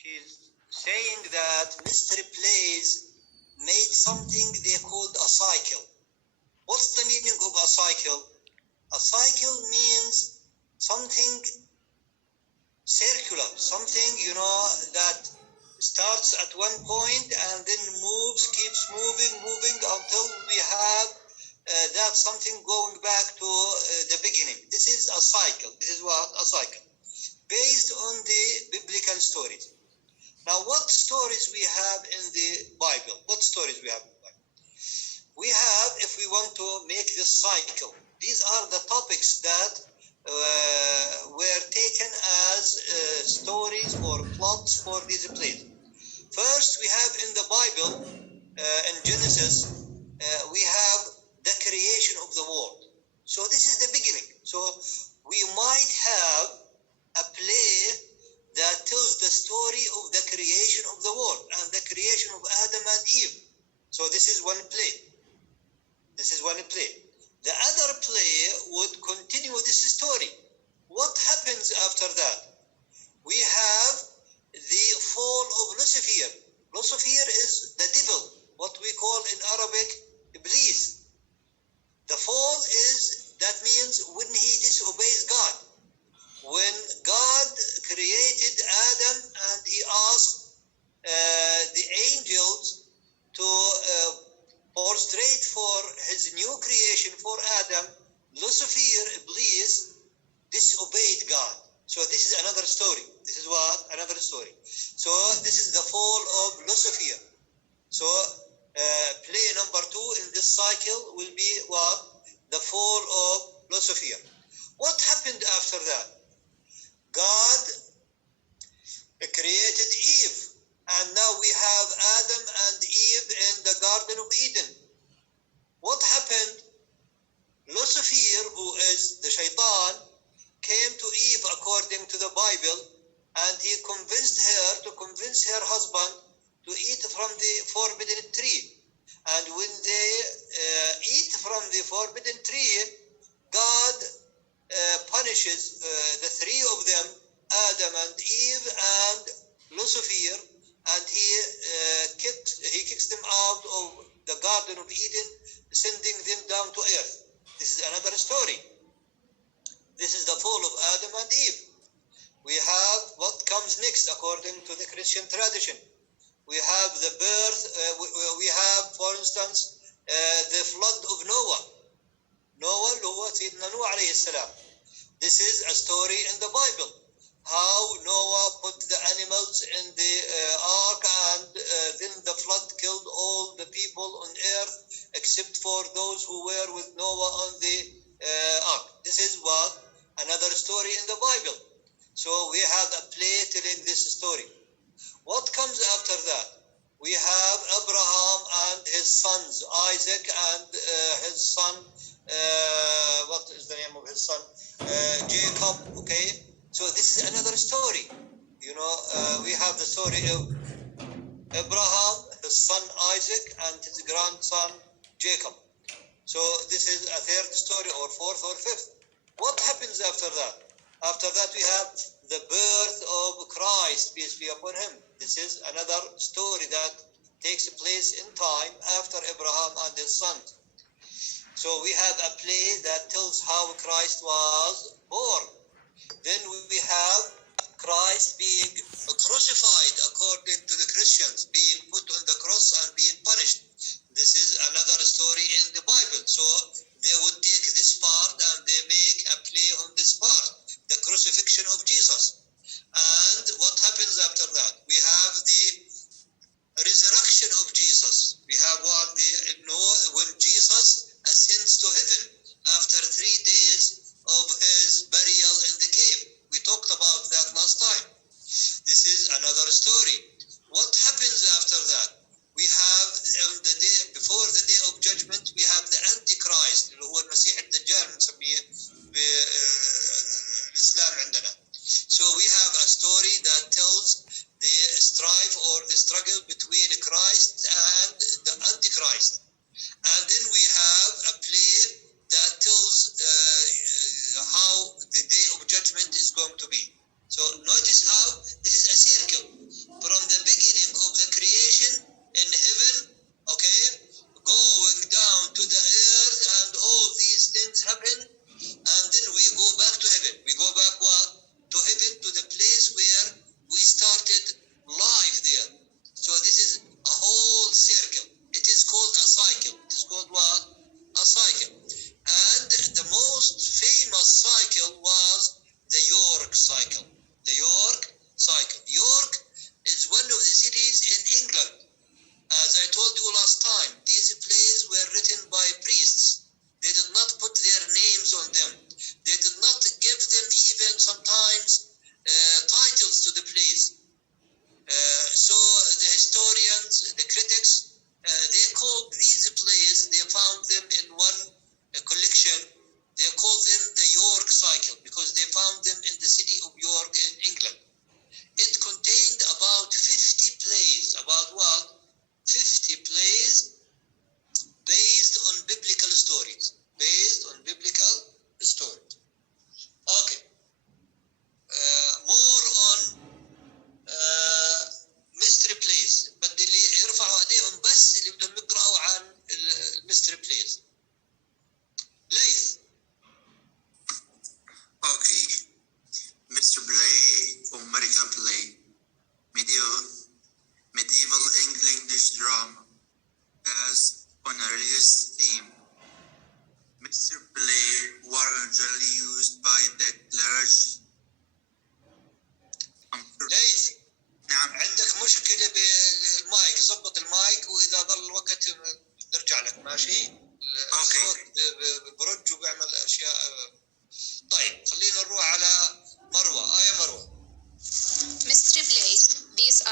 She's saying that mystery plays made something they called a cycle. What's the meaning of a cycle? A cycle means something circular, something, that starts at one point and then keeps moving until we have that something going back to the beginning. This is a cycle. This is what? A cycle. Based on the biblical stories. Now, what stories we have in the Bible? What stories we have in the Bible? We have, if we want to make this cycle, these are the topics that were taken as stories or plots for these plays. First, we have in the Bible, in Genesis, we have the creation of the world. So this is the beginning. So we might have a play that tells the story of the creation of the world and the creation of Adam and Eve. So this is one play. This is one play. The other play would continue this story. What happens after that? We have the fall of Lucifer. Lucifer is the devil, what we call in Arabic, Iblis. The fall that means when he disobeys God. When God created Adam and he asked the angels to prostrate for his new creation for Adam, Lucifer, Iblis, disobeyed God. So this is another story. This is what? Another story. So this is the fall of Lucifer. So play number 2 in this cycle will be what? The fall of Lucifer. What happened after that? God created Eve, and now we have Adam and Eve in the Garden of Eden. What happened? Lucifer, who is the Shaitan, came to Eve according to the Bible, and he convinced her husband to eat from the forbidden tree. And when they eat from the forbidden tree, God punishes the 3 of them, Adam and Eve and Lucifer, and he kicks them out of the Garden of Eden, sending them down to earth. This is another story. This is the fall of Adam and Eve. We have what comes next according to the Christian tradition. We have the birth, we have, for instance, the flood of Noah. Noah, Sayyidina Noah alayhi salam. This is a story in the Bible. How Noah put the animals in the ark, and then the flood killed all the people on earth except for those who were with Noah on the ark. This is what? Another story in the Bible. So we have a play telling this story. What comes after that? We have Abraham and his sons, Isaac and his son, what is the name of his son? Jacob, okay? So this is another story. We have the story of Abraham, his son Isaac, and his grandson Jacob. So this is a 3rd story, or 4th or 5th. What happens after that? After that we have the birth of Christ, peace be upon him. This is another story that takes place in time after Abraham and his sons. So we have a play that tells how Christ was born. Then we have Christ being crucified according to the Christians, being put on the cross and being punished. This is another story in the Bible. So they would take this part and they make a play on this part, the crucifixion of Jesus. And what happens after that? We have the resurrection of Jesus. We have when Jesus ascends to heaven after 3 days of his burial in the cave. We talked about that last time. This is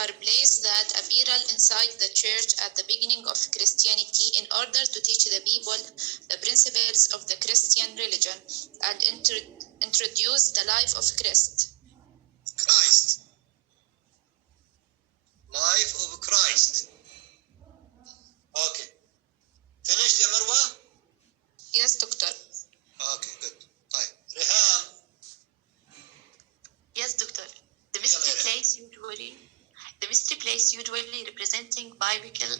are plays that appear inside the church at the beginning of Christianity in order to teach the people the principles of the Christian religion and introduce the life of Christ. Life of Christ. Okay. Finished يا مروة? Yes, Doctor. Okay, good. طيب. ريهام. Yes, Doctor. The mystery plays usually representing biblical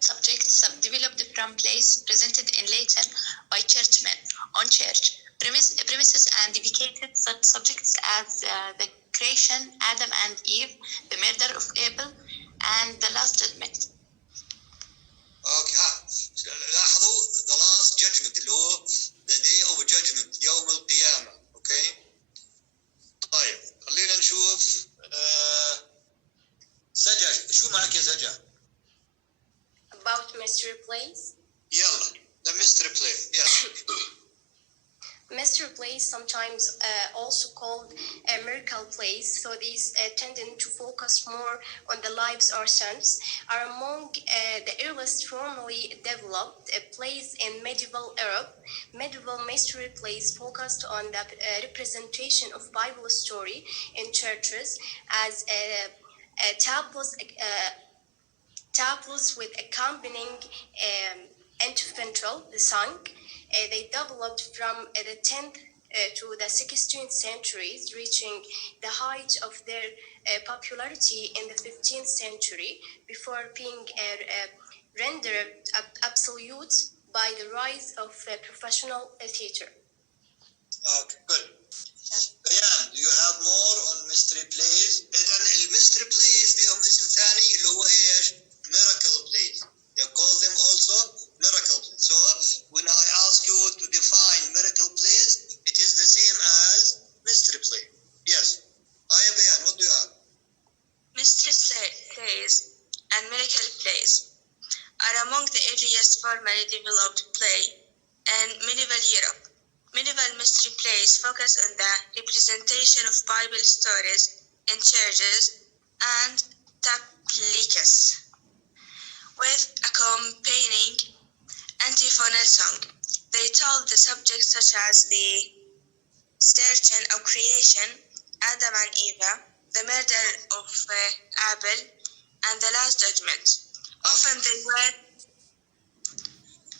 subjects developed from plays presented in Latin by churchmen on church premises and dedicated such subjects as the creation, Adam and Eve, the murder of Abel, and the last judgment. Okay. لاحظوا the last judgment اللي هو the day of judgment يوم القيامة. Okay. طيب خلينا نشوف سجا. شو معك يا سجا؟ About mystery plays. يلا the mystery play. Yes. Mystery plays, sometimes also called miracle plays, so these tending to focus more on the lives or scenes, are among the earliest formally developed plays in medieval Europe. Medieval mystery plays focused on the representation of Bible story in churches as tableaux with accompanying instrumental, the song. They developed from the 10th to the 16th centuries, reaching the height of their popularity in the 15th century before being rendered absolute by the rise of professional theater. Okay, good. Ryan, do you have more on mystery plays? إذن الميستري plays لهم اسم ثاني اللي هو إيش؟ Miracle plays. They call them also miracle plays. So when I ask you to define miracle plays, it is the same as mystery play. Yes. Aya Bayan, what do you have? Mystery plays and miracle plays are among the earliest formally developed play in medieval Europe. Medieval mystery plays focus on the representation of Bible stories in churches and tablicus, with accompanying antiphonal song. They told the subjects such as the searching of creation, Adam and Eve, the murder of Abel, and the last judgment. Often they were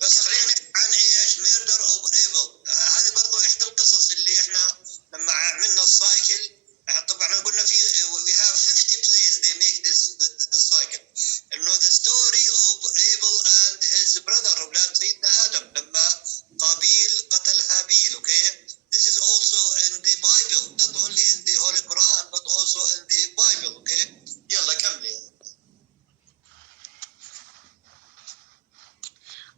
بس خلينا عن ايش murder of Abel. هذه برضو احدى القصص اللي احنا لما عملنا السايكل طبعا قلنا في we have 50 plays they make this cycle. انه the story of Abel and his brother اولاد سيدنا ادم لما قابيل قتل هابيل. Okay, this is also in the Bible, not only in the Holy Quran but also in the Bible. Okay, يلا كملي.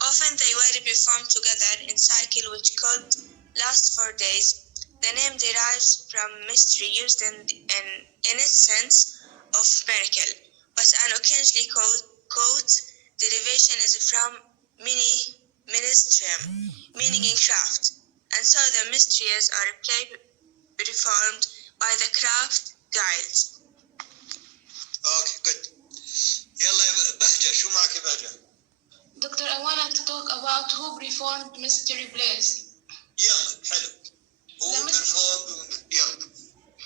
Often they were performed together in cycle which could last 4 days. The name derives from mystery used in its sense of miracle, but an occasionally quote derivation is from ministrum, meaning in craft, and so the mysteries are performed by the craft guilds. Okay, good. يلا بهجة, شو معك يا بهجة؟ Doctor, I wanted to talk about who performed mystery plays. يلا حلو. Who performed? يلا.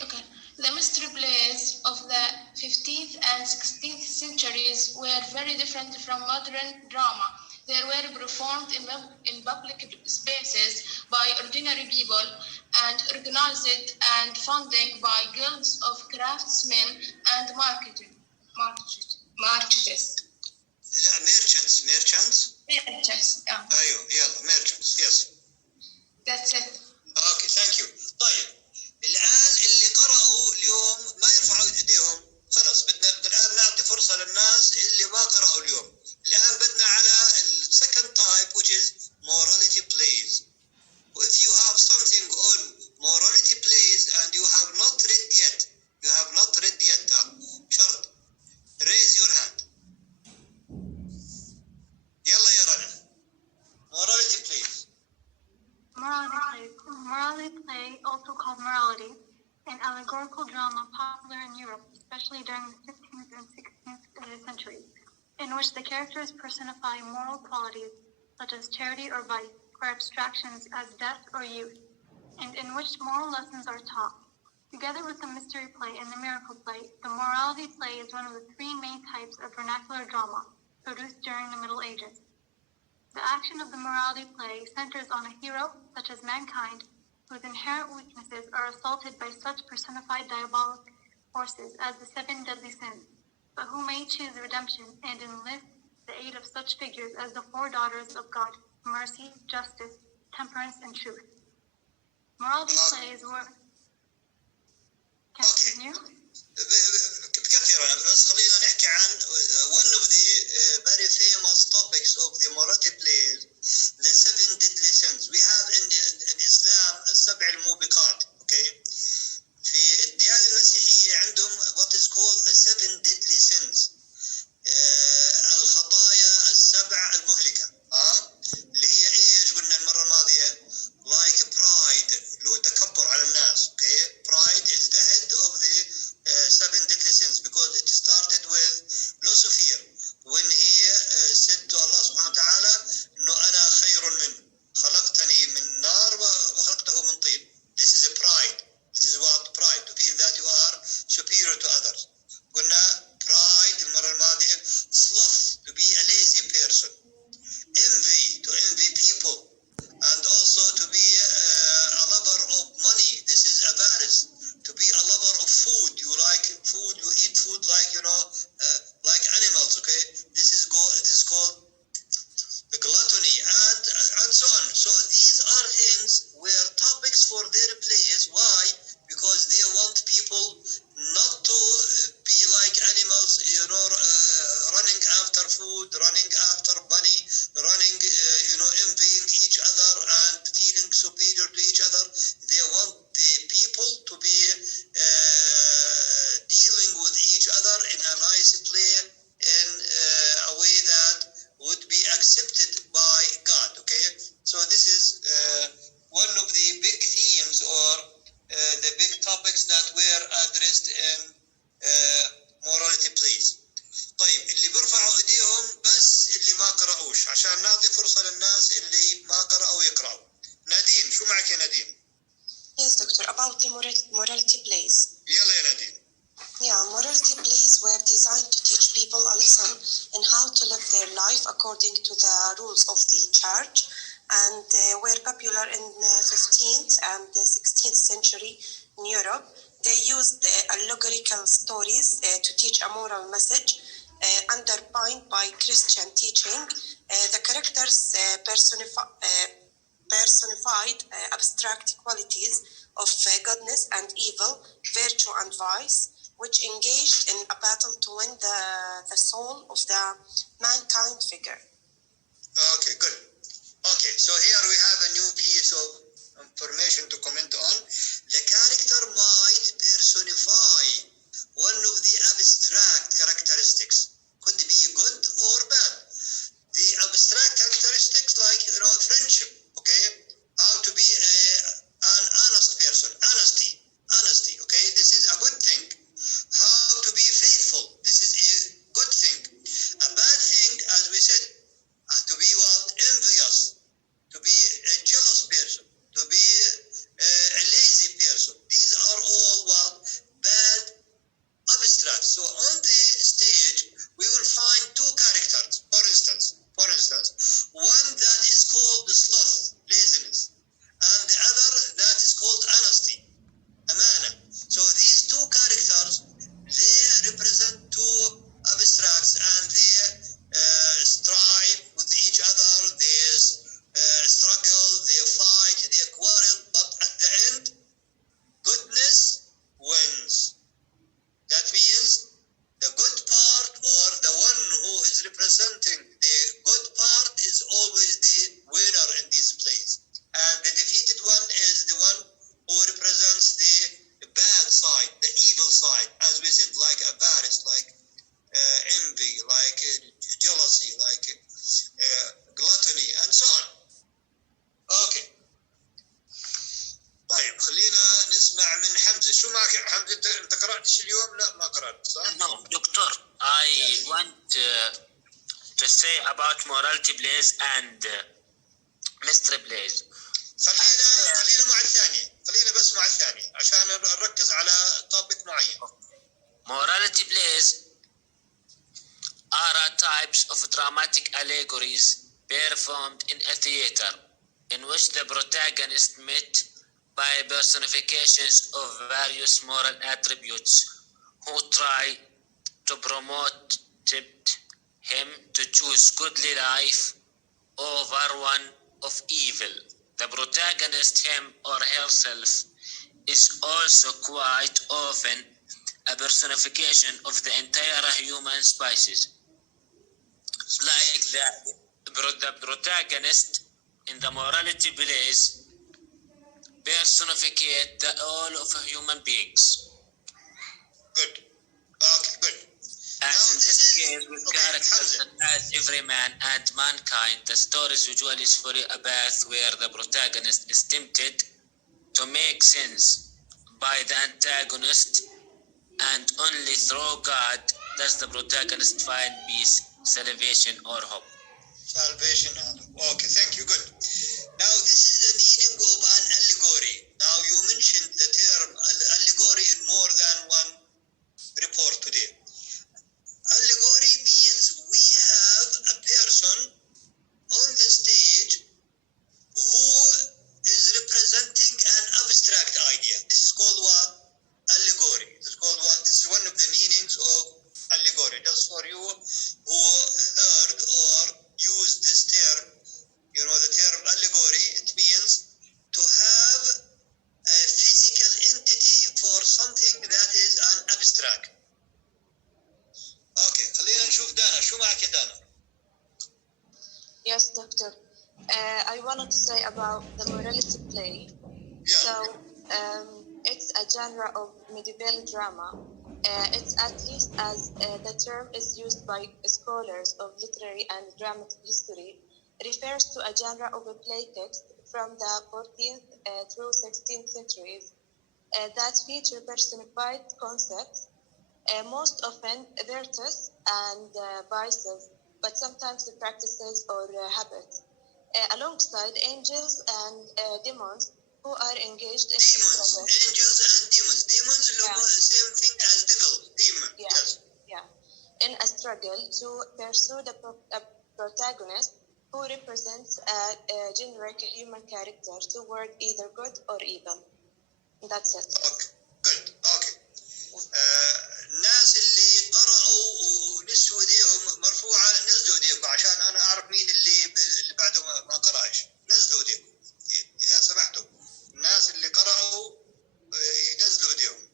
Okay. The mystery plays of the 15th and 16th centuries were very different from modern drama. They were performed in public spaces by ordinary people and organized and funded by guilds of craftsmen and marketers. لا merchants. Yeah. أيوه يلا merchants. Yes. That's it. Okay, thank you. طيب الآن اللي قرأوا اليوم ما يرفعوا ايديهم. خلاص بدنا الآن نعطي فرصة للناس اللي ما قرأوا اليوم. الآن بدنا على second type which is morality plays. If you have something on morality plays and you have not read yet, شرط raise your hand. يلا يا رنا. Morality plays. Morality play, also called morality, an allegorical drama popular in Europe, especially during the 15th and 16th centuries, in which the characters personify moral qualities such as charity or vice, or abstractions as death or youth, and in which moral lessons are taught. Together with the mystery play and the miracle play, the morality play is one of the three main types of vernacular drama produced during the Middle Ages. The action of the morality play centers on a hero, such as mankind, whose inherent weaknesses are assaulted by such personified diabolic forces as the seven deadly sins, but who may choose redemption and enlist the aid of such figures as the four daughters of God: mercy, justice, temperance, and truth. Morality plays were... Continue? كثيرا بس خلينا نحكي عن one of the very famous topics of the morality plays, the seven deadly sins. We have in Islam السبع الموبقات. Okay? في الديانة المسيحية عندهم what is called the seven deadly sins. الخطايا السبع المهلكة. اللي هي ايش قلنا المرة الماضية؟ like pride اللي هو التكبر على الناس. Okay? Pride is the head of the seven deadly sins because it started with Lucifer when he said to Allah subhanahu wa ta'ala إنه أنا خير منه خلقتني من نار وخلقته من طين. This is a pride. This is what pride, to feel that you are superior to others. قلنا pride المرة الماضية. Sloth, to be a lazy person. Envy, to envy people. And also to be a lover of money. This is avarice. To be a lover of food. You like food, you eat food like, like animals, okay? This is called gluttony and so on. So these are things where topics for their plays. Why? Because they want people not to be like animals, running after food, running after money, running, envying each other and feeling superior to each other. They want the people to be dealing with each other in a nice play, in a way that would be accepted by God. Okay, so this is one of the big themes or the big topics that were addressed in morality plays. طيب اللي بيرفعوا ايديهم بس اللي ما قرأوش عشان نعطي فرصة للناس اللي ما قرأوا يقرأوا. نادين، شو معك يا نادين؟ Yes, doctor, about the morality plays. يلا يا نادين. Yeah, morality plays were designed to teach people a lesson in how to live their life according to the rules of the church, and were popular in the 15th and the 16th century in Europe. They used allegorical stories to teach a moral message underpinned by Christian teaching. The characters personified abstract qualities of goodness and evil, virtue and vice, which engaged in a battle to win the soul of the mankind figure. Okay, good. Okay, so here we have a new piece of information to comment on. The character might personify one of the abstract characteristics. Could be good or bad. The abstract characteristics like, friendship, okay? How to be an honest person, honesty, okay? This is a good thing. How to be faithful, this is a good thing. A bad thing, as we said, to be envious, to be a jealous person, to be a lazy person. These are all bad abstract. So on the stage, we will find two characters, for instance, one that is called sloth, laziness, and the other that is called honesty, amana. So these two characters, they represent two abstracts, and they strive with each other, they struggle, they fight, they quarrel, but at the end, goodness wins. That means the Doctor, I want to say about morality plays and mystery plays. خلينا مع الثاني، خلينا بس مع الثاني عشان نركز على topic معين. Morality plays are types of dramatic allegories performed in a theater in which the protagonist met by personifications of various moral attributes who try to promote him to choose goodly life over one of evil. The protagonist, him or herself, is also quite often a personification of the entire human species. Like the protagonist in the morality plays personificate the all of human beings. Good. Okay, good. And in this case, with characters as every man and mankind, the story usually follow a path where the protagonist is tempted to make sense by the antagonist, and only through God does the protagonist find peace, salvation, or hope. Salvation. Okay, thank you. Good. Now, this is the meaning of an allegory. Now, you mentioned the term allegory in more than one report today. Allegory means we have a person on the stage who is representing an abstract idea. This is called what? Allegory. This is called what? This is one of the meanings of allegory. Just for you who heard or used this term, you know the term allegory, it means to have a physical entity for something that is an abstract. Okay, خلينا نشوف دانا. شو معك يا دانا؟ Yes, doctor. I wanted to say about the morality play. Yeah. So, it's a genre of medieval drama. It's at least as the term is used by scholars of literary and dramatic history, refers to a genre of a play text from the 14th through 16th centuries that feature personified concepts, most often virtues and vices, but sometimes the practices or habits, alongside angels and demons who are engaged in demons, angels and demons. Demons are the same thing as devil. Demon. Yeah. Yes. Yeah. In a struggle to pursue the protagonist who represents a generic human character toward either good or evil. That's it. Okay. Good. Okay. الناس اللي قرأوا ونسوا ايديهم مرفوعة نزلوا ايديكم عشان انا اعرف مين اللي بعده ما قرأش. نزلوا ايديكم اذا سمحتوا. الناس اللي قرأوا ينزلوا ايديهم.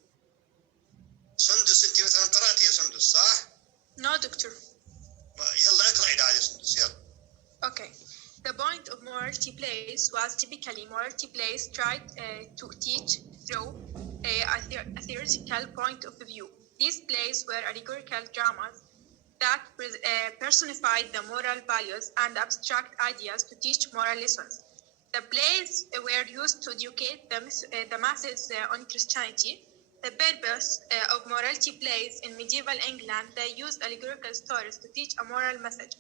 سندس انت مثلا قرأت يا سندس صح؟ No, doctor. يلا اقرأي عادي سندس يلا. Okay. The point of morality plays was typically morality plays tried to teach through a theoretical point of view. These plays were allegorical dramas that personified the moral values and abstract ideas to teach moral lessons. The plays were used to educate the masses on Christianity. The purpose of morality plays in medieval England, they used allegorical stories to teach a moral message.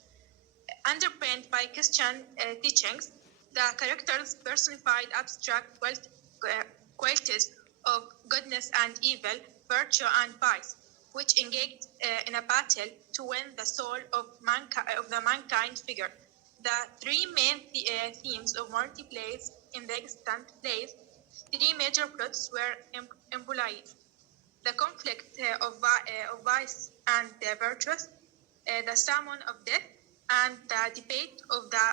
Underpinned by Christian teachings, the characters personified abstract qualities of goodness and evil, virtue and vice, which engaged in a battle to win the soul of the mankind figure. The three main themes of morality plays in the extant plays, three major plots were embodied: the conflict of vice and virtues, the summon of death, and the debate of the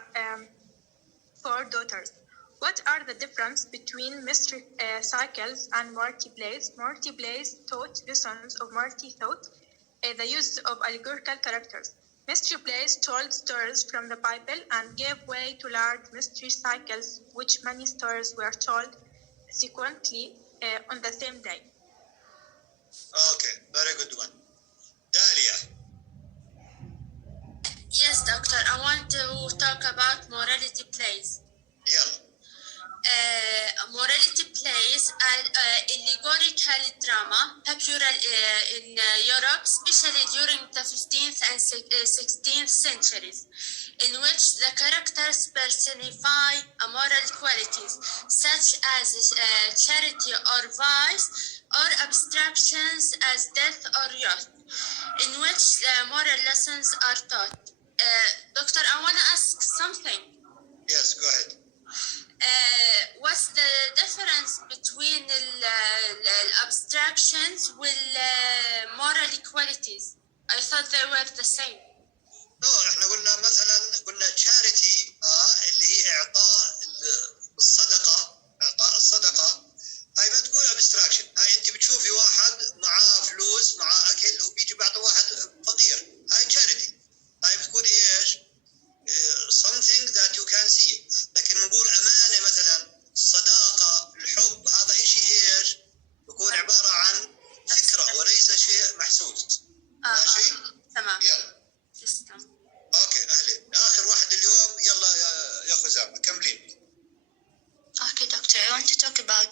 four daughters. What are the difference between mystery cycles and morality plays? Morality plays taught lessons of morality thought, the use of allegorical characters. Mystery plays told stories from the Bible and gave way to large mystery cycles, which many stories were told sequentially on the same day. Okay, very good one. Dalia. Yes, doctor. I want to talk about morality plays. Yeah. Morality plays plays are allegorical drama, popular in Europe, especially during the 15th and 16th centuries, in which the characters personify moral qualities such as charity or vice, or abstractions as death or youth, in which moral lessons are taught. Doctor, I want to ask something. Yes, go ahead. What's the difference between abstractions moral equalities? I thought they were the same. No, احنا قلنا مثلا charity اللي هي اعطاء الصدقه هاي ما تقول abstraction. هاي انت بتشوفي واحد معاه فلوس معاه اكل وبيجي بعطي واحد فقير، هاي charity. هاي بتكون ايش؟ something that you can see. لكن نقول امانه مثلا، الصداقه، الحب، هذا شيء ايش؟ بيكون عباره عن فكره وليس شيء محسوس. ماشي؟ تمام. يلا. تسلم. اوكي اهلين. اخر واحد اليوم، يلا يا خزامه كملين. Okay, Doctor, I want to talk about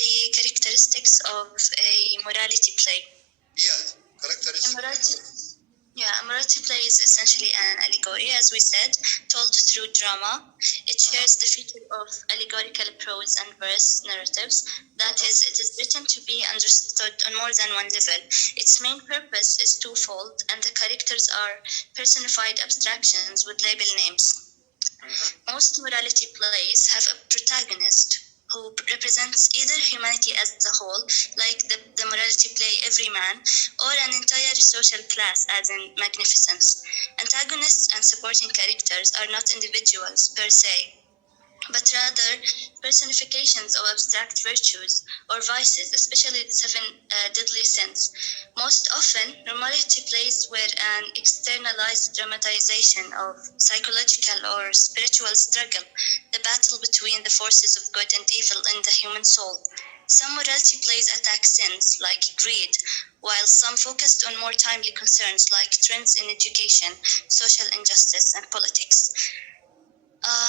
the characteristics of a morality play. Yeah, characteristics. A morality play is essentially an allegory, as we said, told through drama. It shares the feature of allegorical prose and verse narratives. That is, it is written to be understood on more than one level. Its main purpose is twofold, and the characters are personified abstractions with label names. Most morality plays have a protagonist who represents either humanity as a whole, like the morality play Every Man, or an entire social class, as in Magnificence. Antagonists and supporting characters are not individuals per se, but rather personifications of abstract virtues or vices, especially the 7 deadly sins. Most often, morality plays were an externalized dramatization of psychological or spiritual struggle, the battle between the forces of good and evil in the human soul. Some morality plays attack sins like greed, while some focused on more timely concerns like trends in education, social injustice, and politics.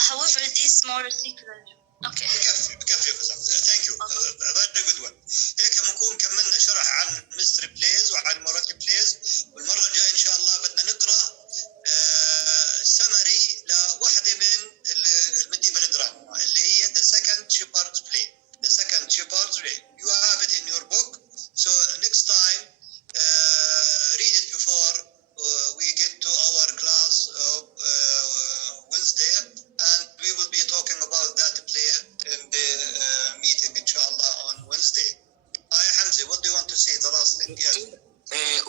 However, these more secular. Okay. بكفي فزع. Thank you. Very good one. هيك بنكون كملنا شرح عن mystery plays وعن morality plays، والمرة الجاية إن شاء الله بدنا نقرأ summary لواحدة من الميديفال دراما اللي هي the second shepherd's play. The second shepherd's play. You have it in your book. So next time, read it before we get to our class of Wednesday, and we will be talking about that play in the meeting, inshallah, on Wednesday. Hamza, what do you want to say? The last thing, yes.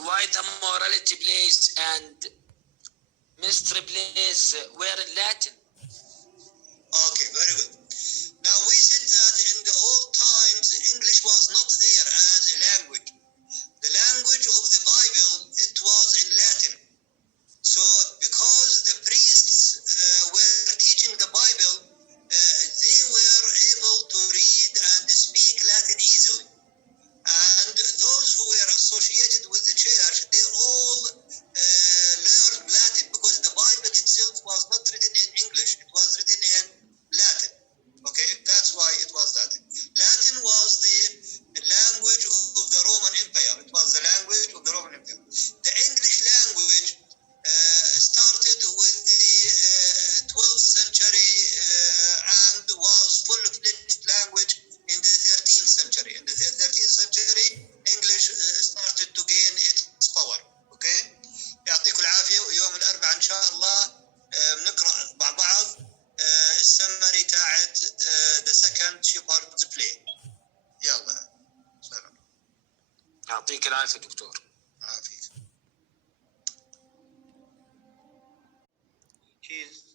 Why the morality plays and mystery plays were in Latin? Okay, very good. Now we said that in the old times, English was not there as a language. The language of the Bible, it was in Latin. So because the priests were teaching the Bible, they were able to read and speak Latin easily. And those who were associated with the church, they all learned Latin because the Bible itself was not written in English. It was written in Latin. Okay, that's why it was Latin. Latin was the language of the Roman Empire. It was the language of the Roman Empire. The English language started with the 12th century and was full-fledged language in the 13th century. In the 13th century, English started to gain its power. Okay? يعطيكم العافية، ويوم الأربعاء إن شاء الله بنقرأ مع بعض السمري تاعت the second shepherd's play. يلا سلام. يعطيك العافية دكتور. عافيك. Cheers.